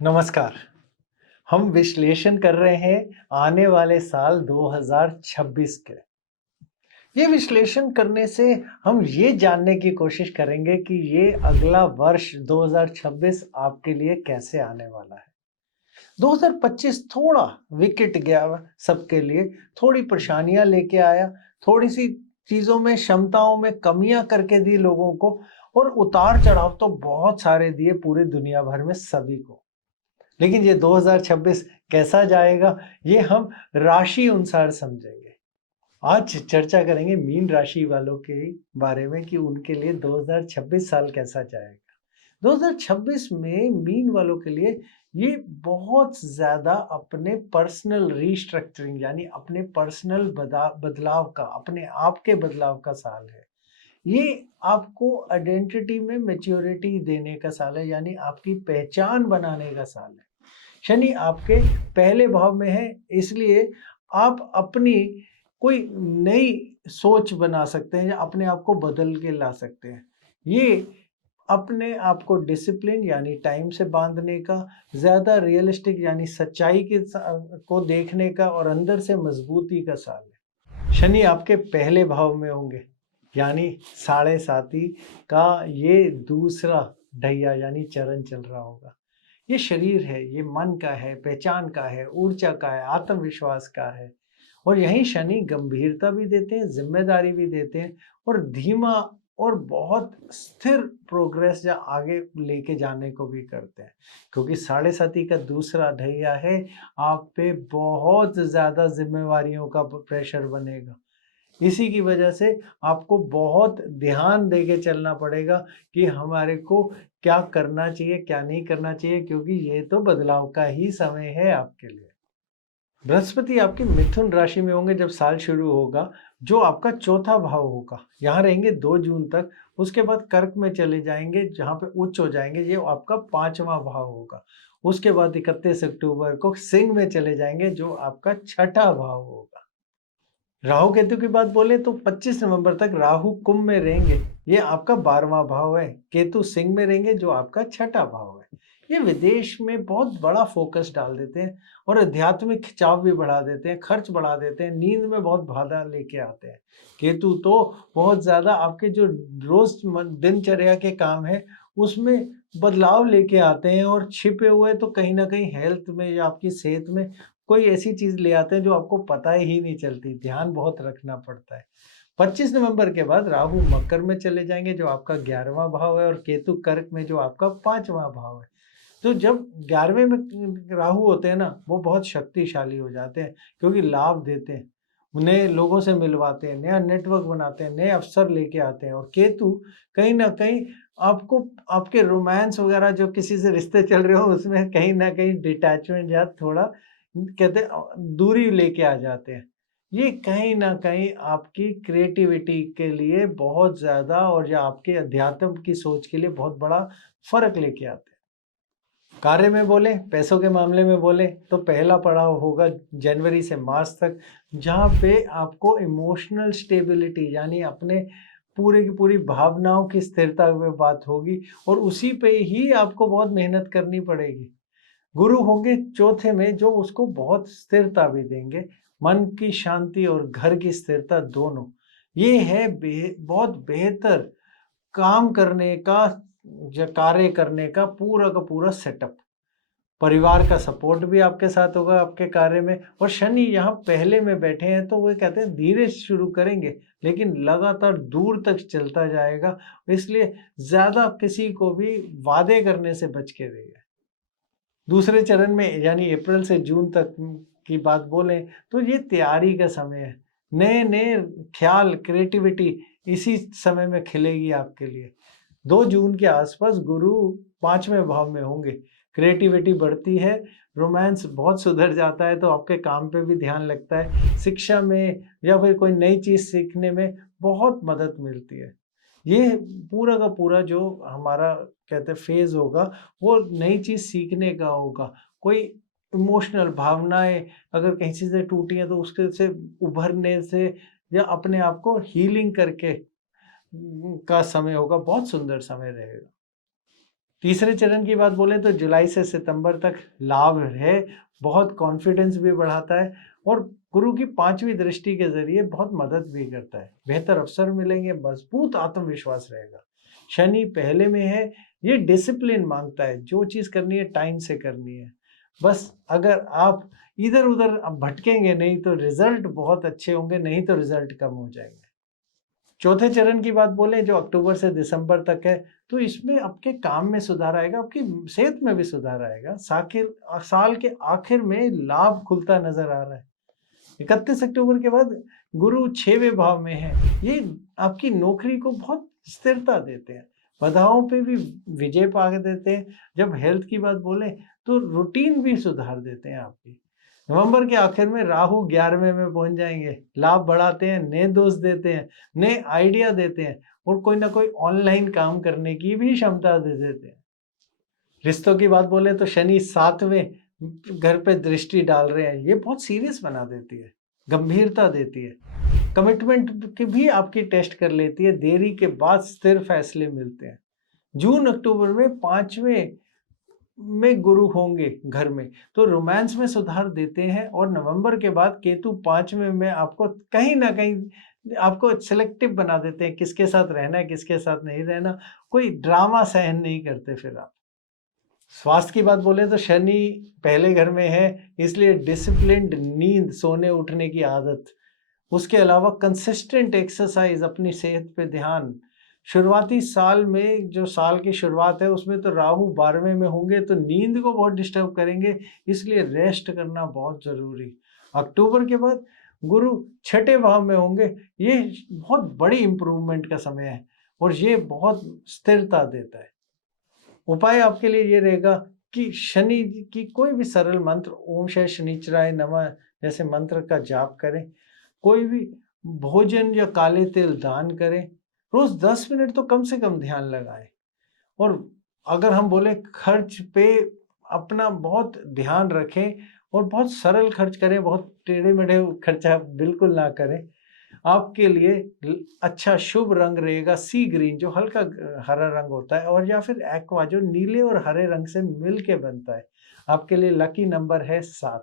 नमस्कार। हम विश्लेषण कर रहे हैं आने वाले साल 2026 के। ये विश्लेषण करने से हम ये जानने की कोशिश करेंगे कि ये अगला वर्ष 2026 आपके लिए कैसे आने वाला है। 2025 थोड़ा विकेट गया सबके लिए, थोड़ी परेशानियां लेके आया, थोड़ी सी चीजों में क्षमताओं में कमियां करके दी लोगों को, और उतार चढ़ाव तो बहुत सारे दिए पूरे दुनिया भर में सभी को। लेकिन ये 2026 कैसा जाएगा, ये हम राशि अनुसार समझेंगे। आज चर्चा करेंगे मीन राशि वालों के बारे में कि उनके लिए 2026 साल कैसा जाएगा। 2026 में मीन वालों के लिए ये बहुत ज़्यादा अपने पर्सनल रीस्ट्रक्चरिंग यानी अपने पर्सनल बदलाव का, अपने आप के बदलाव का साल है। ये आपको आइडेंटिटी में मैच्योरिटी देने का साल है, यानी आपकी पहचान बनाने का साल है। शनि आपके पहले भाव में है, इसलिए आप अपनी कोई नई सोच बना सकते हैं या अपने आप को बदल के ला सकते हैं। ये अपने आप को डिसिप्लिन यानी टाइम से बांधने का, ज़्यादा रियलिस्टिक यानी सच्चाई के को देखने का और अंदर से मजबूती का साल है। शनि आपके पहले भाव में होंगे, यानी साढ़े साती का ये दूसरा ढैया यानी चरण चल रहा होगा। ये शरीर है, ये मन का है, पहचान का है, ऊर्जा का है, आत्मविश्वास का है। और यहीं शनि गंभीरता भी देते हैं, जिम्मेदारी भी देते हैं, और धीमा और बहुत स्थिर प्रोग्रेस या आगे लेके जाने को भी करते हैं। क्योंकि साढ़े साती का दूसरा ढैया है, आप पे बहुत ज़्यादा जिम्मेवारियों का प्रेशर बनेगा। इसी की वजह से आपको बहुत ध्यान देके चलना पड़ेगा कि हमारे को क्या करना चाहिए, क्या नहीं करना चाहिए, क्योंकि ये तो बदलाव का ही समय है आपके लिए। बृहस्पति आपकी मिथुन राशि में होंगे जब साल शुरू होगा, जो आपका चौथा भाव होगा। यहाँ रहेंगे 2 जून तक, उसके बाद कर्क में चले जाएंगे जहाँ पे उच्च हो जाएंगे, ये आपका 5वां भाव होगा। उसके बाद 31 अक्टूबर को सिंह में चले जाएंगे, जो आपका छठा भाव होगा। राहु केतु की बात बोले तो 25 नवंबर तक राहु कुंभ में रहेंगे, ये आपका 12वां भाव है। केतु सिंह में रहेंगे, जो आपका छठा भाव है। ये विदेश में बहुत बड़ा फोकस डाल देते हैं और आध्यात्मिक खिंचाव भी बढ़ा देते हैं, खर्च बढ़ा देते हैं, नींद में बहुत बाधा लेके आते हैं। केतु तो बहुत ज्यादा आपके जो रोज दिनचर्या के काम है उसमें बदलाव लेके आते हैं, और छिपे हुए तो कहीं ना कहीं हेल्थ में या आपकी सेहत में कोई ऐसी चीज ले आते हैं जो आपको पता ही नहीं चलती। ध्यान बहुत रखना पड़ता है। 25 नवंबर के बाद राहु मकर में चले जाएंगे, जो आपका 11वां भाव है, और केतु कर्क में, जो आपका 5वां भाव है। तो जब 11वें में राहु होते हैं ना, वो बहुत शक्तिशाली हो जाते हैं, क्योंकि लाभ देते हैं, नए लोगों से मिलवाते हैं, नया नेटवर्क बनाते हैं, नए अवसर लेके आते हैं। और केतु कहीं ना कहीं आपको आपके रोमांस वगैरह जो किसी से रिश्ते चल रहे हो उसमें कहीं ना कहीं डिटैचमेंट या थोड़ा कहते हैं दूरी लेके आ जाते हैं। ये कहीं न कहीं आपकी क्रिएटिविटी के लिए बहुत ज़्यादा, और या आपके अध्यात्म की सोच के लिए बहुत बड़ा फ़र्क लेके आते हैं। कार्य में बोले, पैसों के मामले में बोले तो पहला पड़ाव होगा जनवरी से मार्च तक, जहाँ पे आपको इमोशनल स्टेबिलिटी यानी अपने पूरे की पूरी भावनाओं की स्थिरता पे बात होगी, और उसी पे ही आपको बहुत मेहनत करनी पड़ेगी। गुरु होंगे चौथे में, जो उसको बहुत स्थिरता भी देंगे, मन की शांति और घर की स्थिरता दोनों। ये है बहुत बेहतर काम करने का, कार्य करने का पूरा सेटअप। परिवार का सपोर्ट भी आपके साथ होगा आपके कार्य में। और शनि यहाँ पहले में बैठे हैं, तो वो कहते हैं धीरे शुरू करेंगे लेकिन लगातार दूर तक चलता जाएगा। इसलिए ज्यादा किसी को भी वादे करने से बच के रहिए। दूसरे चरण में यानी अप्रैल से जून तक की बात बोलें तो ये तैयारी का समय है। नए नए ख्याल, क्रिएटिविटी इसी समय में खिलेगी आपके लिए। 2 जून के आसपास गुरु 5वें भाव में होंगे, क्रिएटिविटी बढ़ती है, रोमांस बहुत सुधर जाता है, तो आपके काम पे भी ध्यान लगता है, शिक्षा में या फिर कोई नई चीज़ सीखने में बहुत मदद मिलती है। ये पूरा का पूरा जो हमारा कहते हैं फेज़ होगा, वो नई चीज़ सीखने का होगा। कोई इमोशनल भावनाएँ अगर कहीं से टूटी हैं तो उसके से उभरने से या अपने आप को हीलिंग करके का समय होगा, बहुत सुंदर समय रहेगा। तीसरे चरण की बात बोले तो जुलाई से सितंबर तक लाभ है, बहुत कॉन्फिडेंस भी बढ़ाता है और गुरु की 5वीं दृष्टि के जरिए बहुत मदद भी करता है। बेहतर अवसर मिलेंगे, मजबूत आत्मविश्वास रहेगा। शनि पहले में है, ये डिसिप्लिन मांगता है, जो चीज़ करनी है टाइम से करनी है। बस अगर आप इधर उधर भटकेंगे नहीं तो रिजल्ट बहुत अच्छे होंगे, नहीं तो रिजल्ट कम हो जाएंगे। चौथे चरण की बात बोले जो अक्टूबर से दिसंबर तक है, तो इसमें आपके काम में सुधार आएगा, आपकी सेहत में भी सुधार आएगा। साल के आखिर में लाभ खुलता नजर आ रहा है। 31 अक्टूबर के बाद गुरु 6वें भाव में है, ये आपकी नौकरी को बहुत स्थिरता देते हैं, बाधाओं पे भी विजय पा देते हैं। जब हेल्थ की बात बोले तो रूटीन भी सुधार देते हैं आपकी। नवंबर के आखिर में राहु 11वें में पहुंच जाएंगे, लाभ बढ़ाते हैं, नए दोस्त देते हैं, नए आइडिया देते हैं और कोई ना कोई ऑनलाइन काम करने की भी क्षमता दे देते हैं। रिश्तों की बात बोले तो शनि 7वें घर पे दृष्टि डाल रहे हैं, ये बहुत सीरियस बना देती है, गंभीरता देती है, कमिटमेंट की भी आपकी टेस्ट कर लेती है, देरी के बाद स्थिर फैसले मिलते हैं। जून अक्टूबर में 5वें में गुरु होंगे घर में, तो रोमांस में सुधार देते हैं और नवंबर के बाद केतु 5वें में आपको कहीं ना कहीं आपको सिलेक्टिव बना देते हैं, किसके साथ रहना है किसके साथ नहीं रहना, कोई ड्रामा सहन नहीं करते फिर आप। स्वास्थ्य की बात बोले तो शनि पहले घर में है, इसलिए डिसिप्लिन्ड नींद, सोने उठने की आदत, उसके अलावा कंसिस्टेंट एक्सरसाइज, अपनी सेहत पे ध्यान। शुरुआती साल में जो साल की शुरुआत है उसमें तो राहु 12वें में होंगे तो नींद को बहुत डिस्टर्ब करेंगे, इसलिए रेस्ट करना बहुत जरूरी। अक्टूबर के बाद गुरु 6ठे भाव में होंगे, ये बहुत बड़ी इंप्रूवमेंट का समय है और ये बहुत स्थिरता देता है। उपाय आपके लिए ये रहेगा कि शनि की कोई भी सरल मंत्र, ओम शय शनिचराय नमः जैसे मंत्र का जाप करें, कोई भी भोजन या काले तिल दान करें, रोज 10 मिनट तो कम से कम ध्यान लगाएं। और अगर हम बोले खर्च पे अपना बहुत ध्यान रखें और बहुत सरल खर्च करें, बहुत टेढ़े मेढ़े खर्चा बिल्कुल ना करें। आपके लिए अच्छा शुभ रंग रहेगा सी ग्रीन, जो हल्का हरा रंग होता है, और या फिर एक्वा जो नीले और हरे रंग से मिल के बनता है। आपके लिए लकी नंबर है 7।